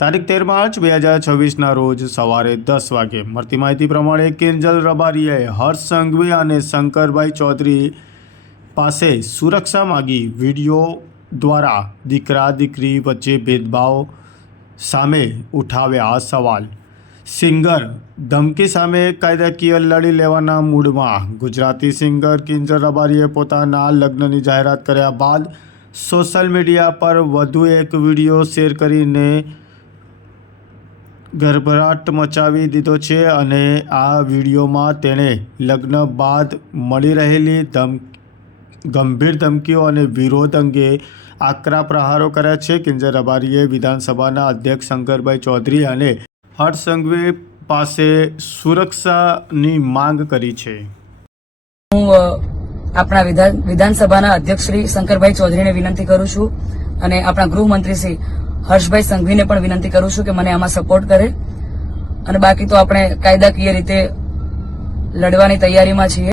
તારીખ 13 માર્ચ 2026ના રોજ સવારે 10 વાગે મળતી માહિતી પ્રમાણે કિંજલ રબારીએ હર્ષ સંઘવી અને શંકરભાઈ ચૌધરી પાસે સુરક્ષા માગી વિડીયો દ્વારા દીકરા દીકરી વચ્ચે ભેદભાવ સામે ઉઠાવ્યા સવાલ। સિંગર ધમકી સામે કાયદાકીય લડી લેવાના મૂડમાં ગુજરાતી સિંગર કિંજલ રબારીએ પોતાના લગ્નની જાહેરાત કર્યા બાદ સોશિયલ મીડિયા પર વધુ એક વિડીયો શેર કરીને ગભરાટ મચાવી દીધો છે અને આ વિડીયોમાં તેણે લગ્ન બાદ મળી રહેલી ગંભીર ધમકીઓ અને વિરોધ અંગે આકરા પ્રહારો કર્યા છે। કિંજલ રબારીએ વિધાનસભાના અધ્યક્ષ શંકરભાઈ ચૌધરી અને હર્ષ સંઘવી પાસે સુરક્ષાની માંગ કરી છે। હું આપણા વિધાનસભાના અધ્યક્ષ શ્રી શંકરભાઈ ચૌધરીને વિનંતી કરું છું અને આપણા ગૃહમંત્રી શ્રી હર્ષભાઈ સંઘવીને પણ વિનંતી કરું છું કે મને આમાં સપોર્ટ કરે અને બાકી તો આપણે કાયદાકીય રીતે લડવાની તૈયારીમાં છીએ।